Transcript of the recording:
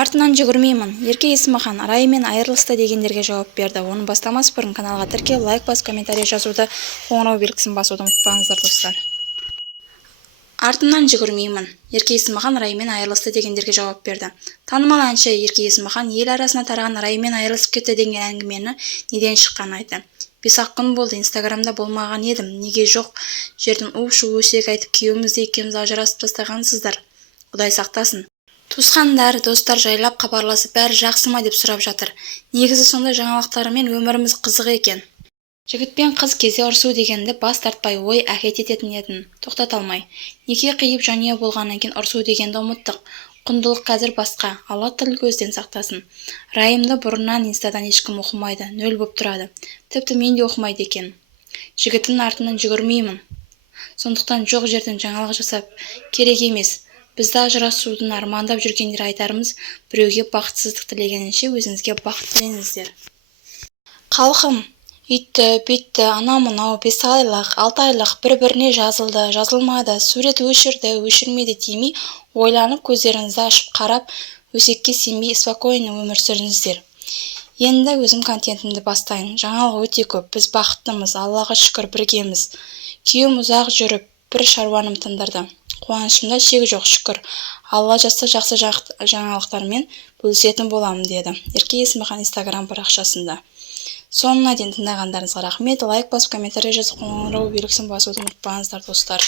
Артынан жүгірмеймін. Ерке Есмахан Райыммен айырылысты дегендерге жауап берді. Оның бастамас бұрын каналға тіркеліп, лайк басып, комментарий жазуды, қоңырау белгісін басуды ұмытпаңыздар достар. Артынан жүгірмеймін. Ерке Есмахан Райыммен айырылысты дегендерге жауап берді. Танымал әнші Ерке Есмахан ел арасына тараған Райыммен айырылысып кетті деген әңгімені неден шыққанын айтты. 5-ақ күн болды, инстаграмда болмаған едім. Неге жоқ жерден у-шу өсек айтып күйеуімізді екеуміз ажырасып тастағансыздар. Құдай сақтасын. Туысқандар, достар жайлап хабарласып бәрі жақсы ма деп сұрап жатыр. Негізі сондай жаңалықтарымен өміріміз қызық екен. Жігіт пен қыз кезде ұрсу дегенді бас тартпай ой әкет ететін едім. Тоқтата алмай. Неке қиып жанұя болғаннан кейін ұрсу дегенді ұмыттық. Құндылық қазір басқа. Алла тіл көзден сақтасын. Райымды бұрыннан инстадан ешкім оқымайды, нөл боп тұрады. Тіпті мен де оқымайды екен. Жігіттің артынан жүгірмеймін. Сондықтан жоқ жерден жаңалық жасап керек емес. Бізді ажырасудың армандап жүргендер айтарымыз, біреуге бақытсыздық тілегенінше өзіңізге бақыт тілеңіздер. Халқым, үйтті, бүйтті, анау-мынау 5 айлық, 6 айлық бір-біріне жазылды, жазылмады, сурет өшірді, өшірмеді тимей, ойланып көздеріңізді ашып қарап, өсекке сенбей спокойно өмір сүріңіздер. Енді өзім контентімді бастайын. Жаңалық өте көп, біз бақыттымыз, Аллаға шүкір біргеміз. Күйеуім ұзақ жүріп, бір шаруаным тындырды. Қуанышымда шек жоқ, шүкір. Алла жазса жақсы жаңалықтармен бөлісетін боламын деді Ерке Есмахан инстаграм парақшасында. Соңына дейін тыңдағандарыңызға рахмет. Лайк басып, комментарий жазып, қоңырау белгісін басуды ұмытпаңыздар достар.